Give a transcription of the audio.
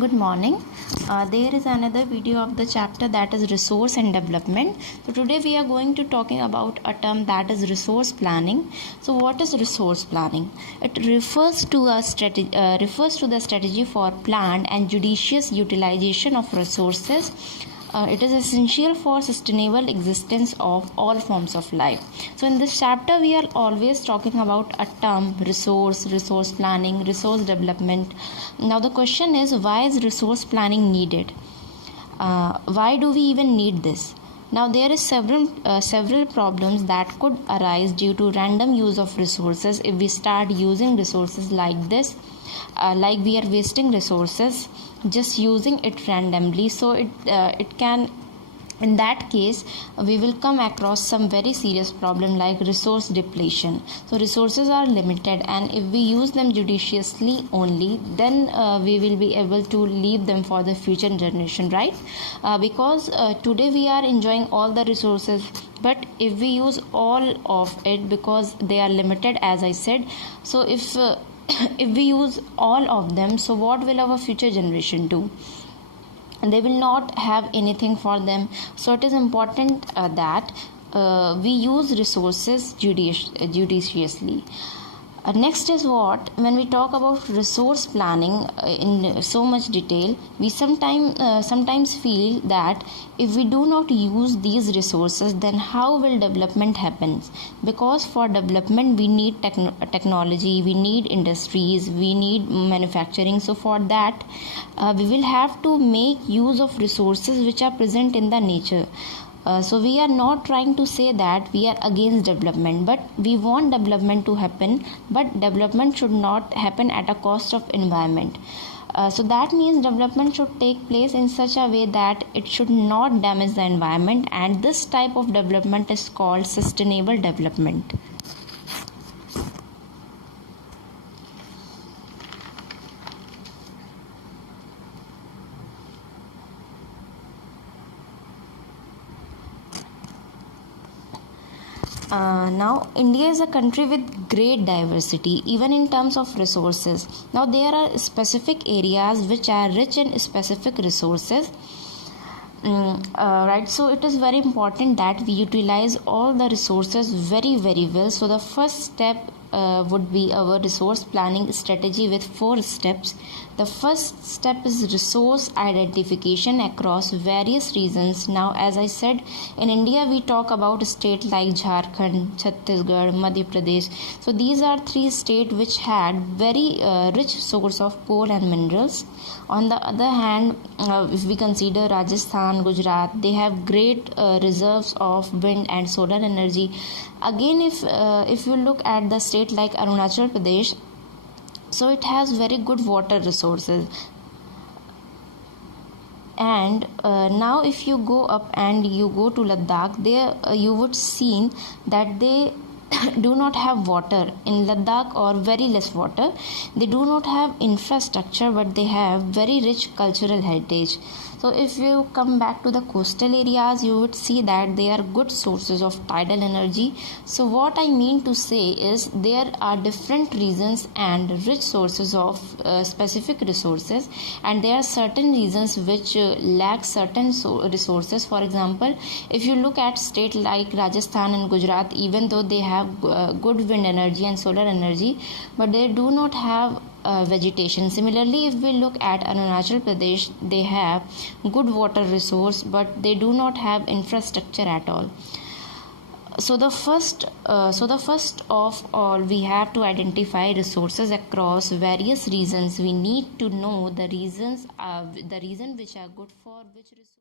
Good morning. There is another video of the chapter that is resource and development. So today we are going to talking about a term that is resource planning. So what is resource planning? It refers to the strategy for planned and judicious utilization of resources. It is essential for sustainable existence of all forms of life. So in this chapter we are always talking about a term resource planning, resource development. Now the question is, why is resource planning needed? Why do we even need this? Now there is several problems that could arise due to random use of resources if we start using resources like this. Like we are wasting resources just using it randomly, so it can, in that case we will come across some very serious problem like resource depletion. So resources are limited, and if we use them judiciously only, then we will be able to leave them for the future generation, right? Because today we are enjoying all the resources, but if we use all of it, because they are limited as I said, so if we use all of them, so what will our future generation do? They will not have anything for them. So it is important that we use resources judiciously. Next is what, when we talk about resource planning in so much detail, we sometimes feel that if we do not use these resources, then how will development happen? Because for development we need technology, we need industries, we need manufacturing. So for that we will have to make use of resources which are present in the nature. So we are not trying to say that we are against development, but we want development to happen, but development should not happen at a cost of environment. So that means development should take place in such a way that it should not damage the environment, and this type of development is called sustainable development. Now India is a country with great diversity even in terms of resources. Now there are specific areas which are rich in specific resources. Right, so it is very important that we utilize all the resources very well. So the first step would be our resource planning strategy with 4 steps. The first step is resource identification across various regions. Now as I said, in India we talk about states like Jharkhand, Chhattisgarh, Madhya Pradesh. So these are 3 states which had very rich source of coal and minerals. On the other hand, if we consider Rajasthan, Gujarat, they have great reserves of wind and solar energy. Again, if you look at the state like Arunachal Pradesh, so it has very good water resources. And now if you go up and you go to Ladakh, there you would see that they do not have water in Ladakh, or very less water. They do not have infrastructure, but they have very rich cultural heritage. So if you come back to the coastal areas, you would see that they are good sources of tidal energy. So what I mean to say is, there are different regions and rich sources of specific resources, and there are certain regions which lack certain resources. For example, if you look at states like Rajasthan and Gujarat, even though they have good wind energy and solar energy, but they do not have vegetation. Similarly, if we look at Arunachal Pradesh, they have good water resource, but they do not have infrastructure at all. So the first of all, we have to identify resources across various regions. We need to know the reason which are good for which resource.